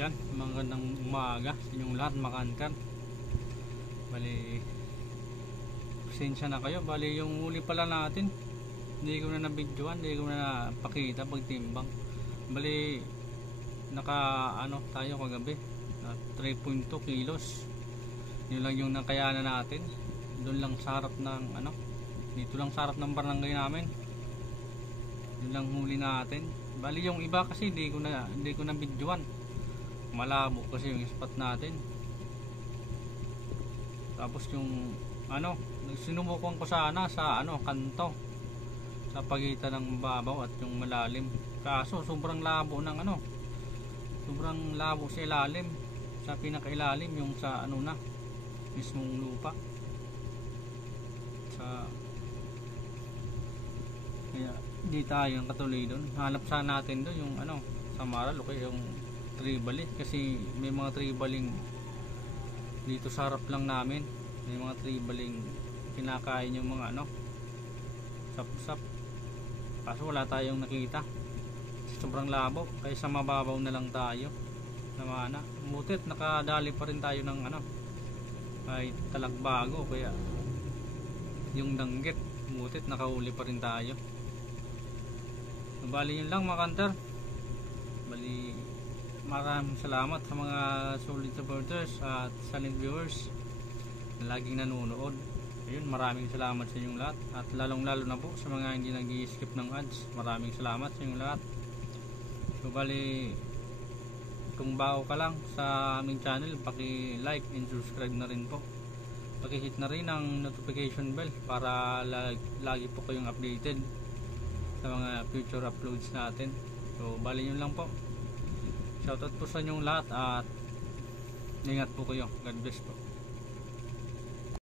Yan, magandang umaga sa inyong lahat, makankan. Bali, pasensya na kayo. Bali, yung huli pala natin, hindi ko na nabidyoan, hindi ko na napakita pagtimbang. Bali, tayo kagabi na 3.2 kilos. Yun lang yung nakayanan natin. Doon lang sa harap ng dito lang sa harap ng barangay namin. Yun lang huli natin. Bali, yung iba kasi hindi ko na bidyoan. Malabo kasi yung spot natin. Tapos yung sinubukan ko sana sa kanto, sa pagitan ng babaw at yung malalim. Kaso sobrang labo ng sobrang labo sa ilalim, sa pinakailalim, yung sa mismong lupa. Kaya di tayo katuloy doon. Hanap sana natin doon yung sa Maral o kaya yung tribal, kasi may mga tribaling dito sa harap lang namin. May mga tribaling kinakain yung mga sap-sap. Kaso wala tayong nakita, sobrang labo. Kaya sa mababaw na lang tayo namana. Mutit nakadali pa rin tayo ng ay talagbago, kaya yung danggit mutit nakahuli pa rin tayo. Bali yun lang mga kanter. Bali, maraming salamat sa mga solid supporters at silent viewers na laging nanonood. Ayun, maraming salamat sa inyong lahat, at lalong lalo na po sa mga hindi nag-i-skip ng ads. Maraming salamat sa inyong lahat. So bali, kung bago ka lang sa aming channel, paki-like and subscribe na rin po. Paki-hit na rin ang notification bell para lagi po kayong updated sa mga future uploads natin. So bali yun lang po. Shoutout po sa inyong lahat at ingat po kayo. God bless po.